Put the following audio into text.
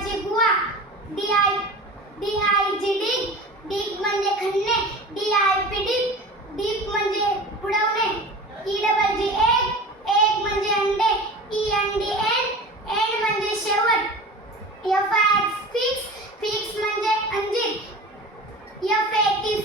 म्हणजे गुहा D I D I G D dig म्हणजे खणणे D I P D dip म्हणजे बुडवणे E double G egg egg म्हणजे अंडे E N D end end म्हणजे शेवट। F I X fix fix म्हणजे अंजीर एफ़ ए टी